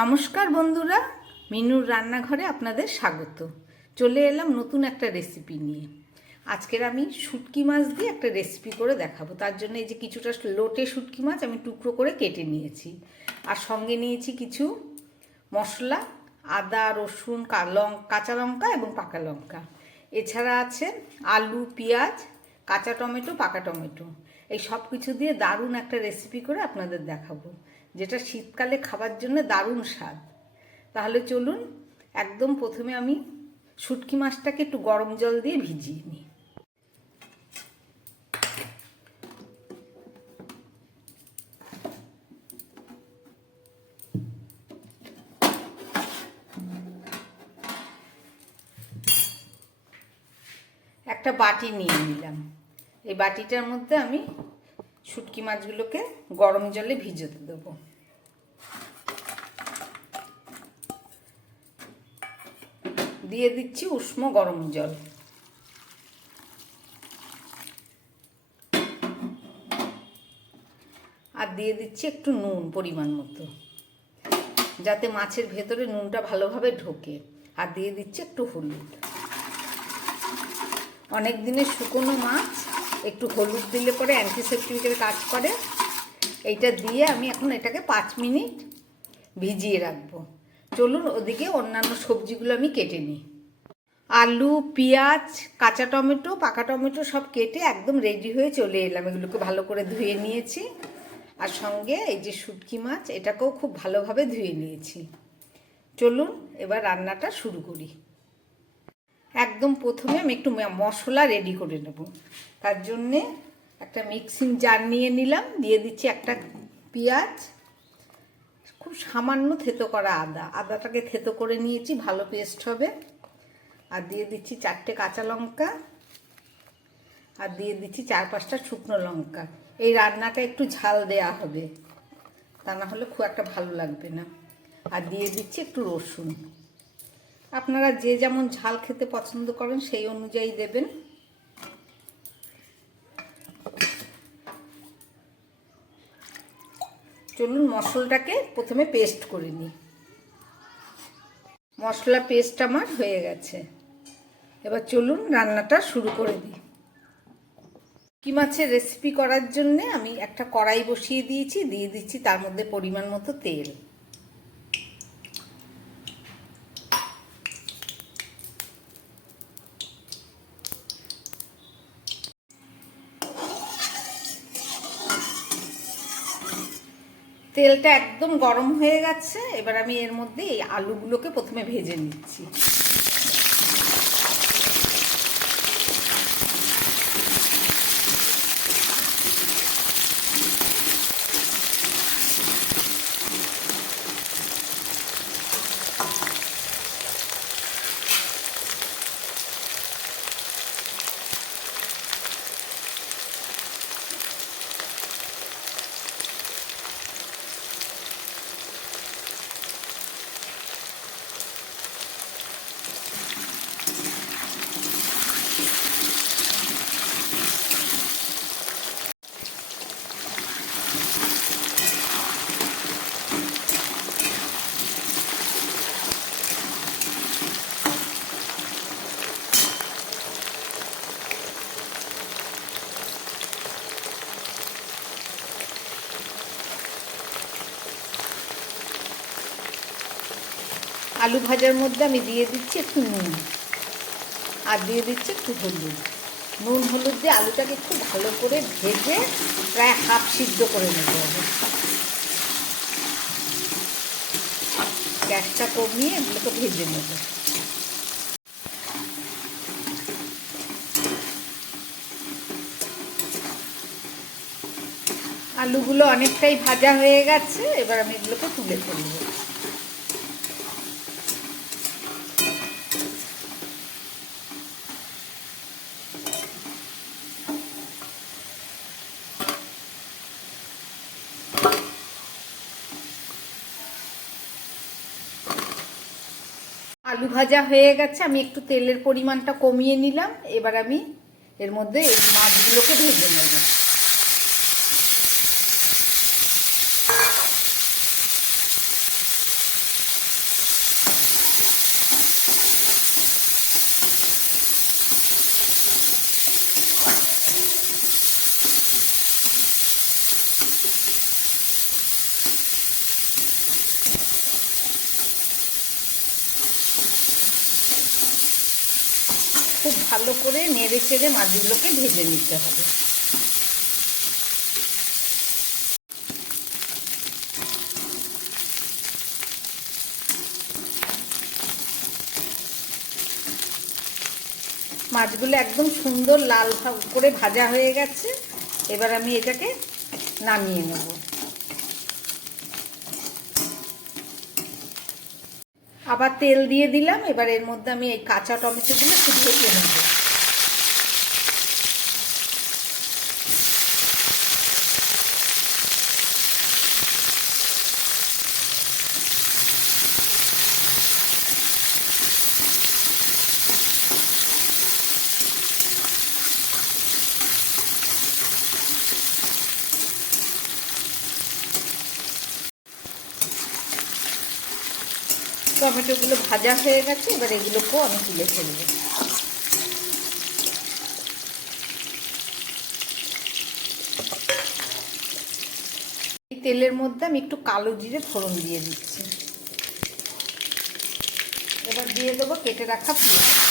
নমস্কার বন্ধুরা, মিনুর রান্নাঘরে আপনাদের স্বাগত। চলে এলাম নতুন একটা রেসিপি নিয়ে। আজকের আমি শুটকি মাছ দিয়ে একটা রেসিপি করে দেখাবো। তার জন্য এই যে কিছুটা লোটে শুটকি মাছ আমি টুকরো করে কেটে নিয়েছি। আর সঙ্গে নিয়েছি কিছু মশলা, আদা, রসুন কাঁচা লঙ্কা এবং পাকা লঙ্কা। এছাড়া আছে আলু, পেঁয়াজ, কাঁচা টমেটো, পাকা টমেটো। এই সব কিছু দিয়ে দারুণ একটা রেসিপি করে আপনাদের দেখাবো। যেটা শীতকালে খাবার জন্য দারুণ স্বাদ। তাহলে চলুন একদম প্রথমে আমি শুটকি মাছটাকে একটু গরম জল দিয়ে ভিজিয়ে নিই। একটা বাটি নিয়ে নিলাম। এই বাটিটার মধ্যে আমি শুটকি মাছগুলোকে গরম জলে ভিজোতে দেবো। দিয়ে দিচ্ছি উষ্ণ গরম জল। আর দিয়ে দিচ্ছি একটু নুন পরিমাণ মতো, যাতে মাছের ভেতরে নুনটা ভালোভাবে ঢোকে। আর দিয়ে দিচ্ছি একটু হলুদ। অনেক দিনের শুকনো মাছ একটু হলুদ দিলে পরে অ্যান্টিসেপ্টিকের কাজ করে। এইটা দিয়ে আমি এখন এটাকে পাঁচ মিনিট ভিজিয়ে রাখব। চলুন ওদিকে অন্যান্য সবজিগুলো আমি কেটে নিই। আলু, পেঁয়াজ, কাঁচা টমেটো, পাকা টমেটো সব কেটে একদম রেডি হয়ে চলে এলাম। এগুলোকে ভালো করে ধুয়ে নিয়েছি। আর সঙ্গে এই যে শুটকি মাছ, এটাকেও খুব ভালোভাবে ধুয়ে নিয়েছি। চলুন এবার রান্নাটা শুরু করি। একদম প্রথমে আমি একটু মশলা রেডি করে নেব। তার জন্যে একটা মিক্সিং জার নিয়ে নিলাম, দিয়ে দিচ্ছি একটা পেঁয়াজ, খুব সামান্য থেতো করা আদা। আদাটাকে থেতো করে নিয়েছি, ভালো পেস্ট হবে। আর দিয়ে দিচ্ছি চারটে কাঁচা লঙ্কা, আর দিয়ে দিচ্ছি চার পাঁচটা শুকনো লঙ্কা। এই রান্নাটা একটু ঝাল দেয়া হবে, তা না হলে খুব একটা ভালো লাগবে না। আর দিয়ে দিচ্ছি একটু রসুন। আপনারা যে যেমন ঝাল খেতে পছন্দ করেন, সেই অনুযায়ী দেবেন। চলুন মশলাটাকে প্রথমে পেস্ট করে নিই। মশলা পেস্ট আমার হয়ে গেছে। এবার চলুন রান্নাটা শুরু করে দিই। কি মাছের রেসিপি করার জন্যে আমি একটা কড়াই বসিয়ে দিয়েছি, দিয়ে দিচ্ছি তার মধ্যে পরিমাণ মতো তেল। তেলটা একদম গরম হয়ে গেছে। এবার আমি এর মধ্যে এই আলুগুলোকে প্রথমে ভেজে নিচ্ছি। আলু ভাজার মধ্যে আমি দিয়ে দিচ্ছি একটু নুন। আর দিয়ে দিচ্ছি একটু হলুদ। নুন, হলুদ দিয়ে আলুটাকে খুব ভালো করে ভেজে প্রায় হাফ সিদ্ধ করে নিতে হবে গ্যাসটা কমিয়ে এগুলোকে ভেজে নেব। আলুগুলো অনেকটাই ভাজা হয়ে গেছে, এবার আমি এগুলোকে তুলে ফেলব আলু ভাজা হয়ে গেছে, আমি একটু তেলের পরিমাণটা কমিয়ে নিলাম। এবার আমি এর মধ্যে এই মাছগুলোকে ভেজে নেব। খুব ভালো করে নেড়ে চেড়ে মাছগুলোকে ভেজে নিতে হবে। মাছগুলো একদম সুন্দর লাল করে ভাজা হয়ে গেছে। এবার আমি এটাকে নামিয়ে নেব। আবার তেল দিয়ে দিলাম এবার এর মধ্যে আমি এই কাঁচা টমেটোগুলো একটু ভেজে নেব। টমেটোগুলো ভাজা হয়ে গেছে, এবার এগুলোকেও আমি তুলে ফেলব। এই তেলের মধ্যে আমি একটু কালো জিরে ফোড়ন দিয়ে দিচ্ছি। এবার দিয়ে দেবো কেটে রাখা পেঁয়াজ।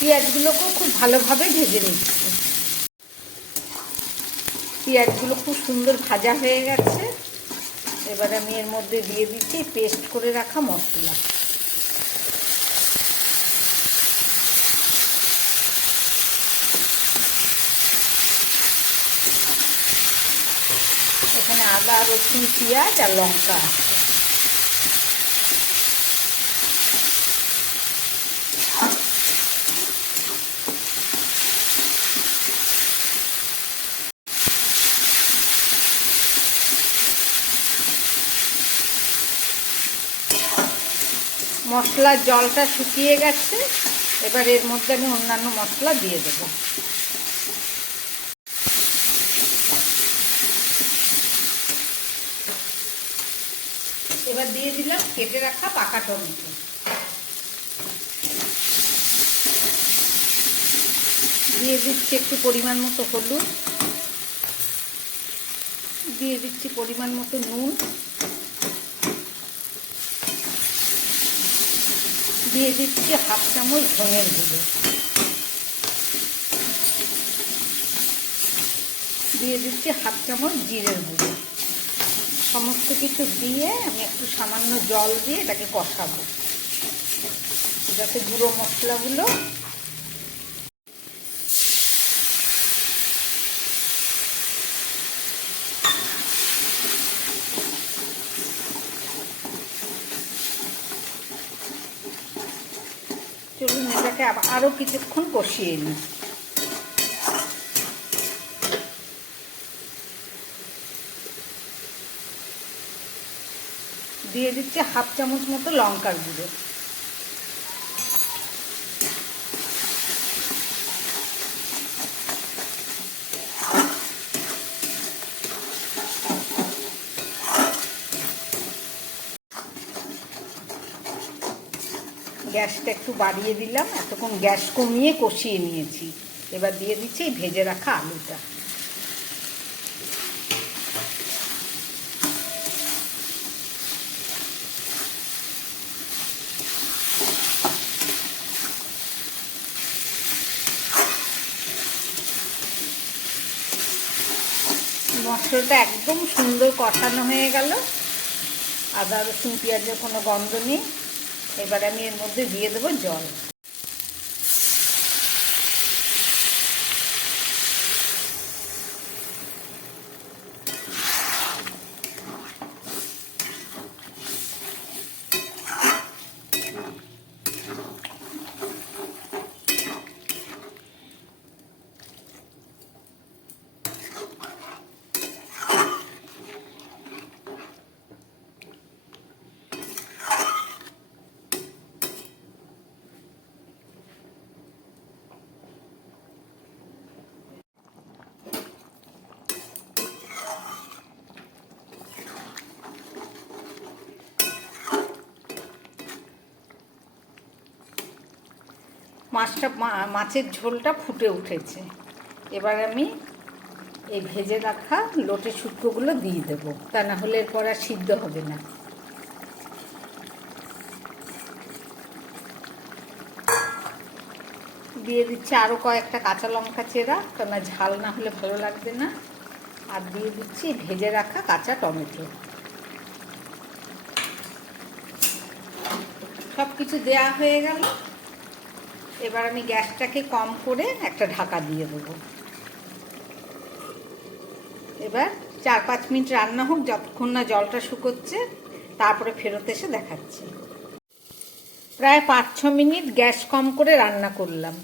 পেঁয়াজগুলোকেও খুব ভালোভাবে ভেজে নিচ্ছি। পেঁয়াজগুলো খুব সুন্দর ভাজা হয়ে গেছে। এবার আমি এর মধ্যে দিয়ে দিচ্ছি পেস্ট করে রাখা মশলা। এখানে আদা, রসুন, পেঁয়াজ আর লঙ্কা। মশলার জলটা শুকিয়ে গেছে। এবার এর মধ্যে আমি অন্যান্য মশলা দিয়ে দেবো। এবার দিয়ে দিলাম কেটে রাখা পাকা টমেটো। দিয়ে দিচ্ছি একটু পরিমাণ মতো হলুদ। দিয়ে দিচ্ছি পরিমাণ মতো নুন। দিয়ে দিচ্ছি হাফ চামচ ধনের গুঁড়ো। দিয়ে দিচ্ছি হাফ চামচ জিরের গুঁড়ো। সমস্ত কিছু দিয়ে আমি একটু সামান্য জল দিয়ে এটাকে কষাবো। যাতে গুঁড়ো মশলাগুলো চলুন এটাকে আরও কিছুক্ষণ কষিয়ে নিই। দিয়ে দিচ্ছি হাফ চামচ মতো লঙ্কার গুঁড়ো। গ্যাসটা একটু বাড়িয়ে দিলাম, এতক্ষণ গ্যাস কমিয়ে কষিয়ে নিয়েছি। এবার দিয়ে দিচ্ছি এই ভেজে রাখা আলুটা। মশলাটা একদম সুন্দর কষানো হয়ে গেল। আদা রসুন, পেঁয়াজের কোনো গন্ধ নেই। এবার আমি এর মধ্যে দিয়ে দেবো জল। মাছটা মাছের ঝোলটা ফুটে উঠেছে। এবার আমি এই ভেজে রাখা লোটে শুক্তোগুলো দিয়ে দেবো। তা না হলে এরপর আর সিদ্ধ হবে না। দিয়ে দিচ্ছি আরও কয়েকটা কাঁচা লঙ্কা চেরা। কেননা ঝাল না হলে ভালো লাগবে না। আর দিয়ে দিচ্ছি ভেজে রাখা কাঁচা টমেটো। সব কিছু দেওয়া হয়ে গেল। এবার আমি গ্যাসটাকে কম করে একটা ঢাকা দিয়ে দেবো। এবার চার পাঁচ মিনিট রান্না হোক, যতক্ষণ না জলটা শুকোচ্ছে, তারপরে ফেরত এসে দেখাচ্ছি। প্রায় পাঁচ, ছ মিনিট গ্যাস কম করে রান্না করলাম।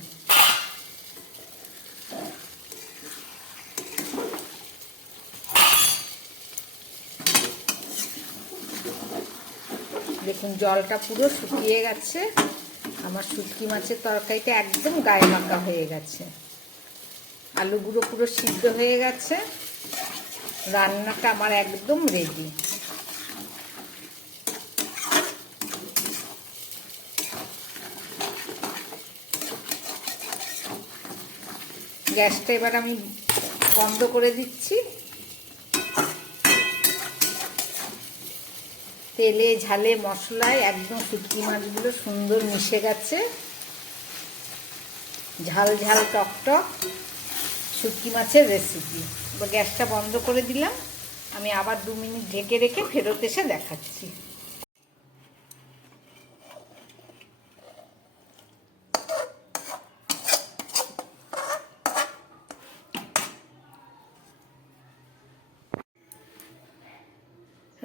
দেখুন, জলটা পুরো শুকিয়ে গেছে। আমার শুটকি মাছের তরকারিটা একদম গায়ে মাখা হয়ে গেছে। আলুগুলো পুরো সিদ্ধ হয়ে গেছে। রান্নাটা আমার একদম রেডি গ্যাসটা এবার আমি বন্ধ করে দিচ্ছি। তেলে, ঝালে মশলায় একদম শুটকি মাছগুলো সুন্দর মিশে গেছে। ঝাল ঝাল টকটক টক শুটকি মাছের রেসিপি গ্যাসটা বন্ধ করে দিলাম। আমি আবার দু মিনিট ঢেকে রেখে ফেরত এসে দেখাচ্ছি।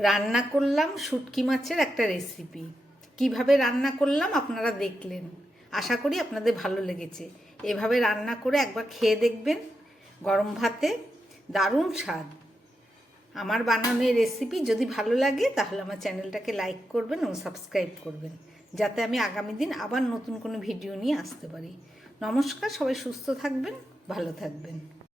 রান্না করলাম শুটকি মাছের একটা রেসিপি কীভাবে রান্না করলাম আপনারা দেখলেন। আশা করি আপনাদের ভালো লেগেছে। এভাবে রান্না করে একবার খেয়ে দেখবেন। গরম ভাতে দারুণ স্বাদ। আমার বানানো এই রেসিপি যদি ভালো লাগে তাহলে আমার চ্যানেলটাকে লাইক করবেন এবং সাবস্ক্রাইব করবেন। যাতে আমি আগামী দিন আবার নতুন কোনো ভিডিও নিয়ে আসতে পারি। নমস্কার, সবাই সুস্থ থাকবেন, ভালো থাকবেন।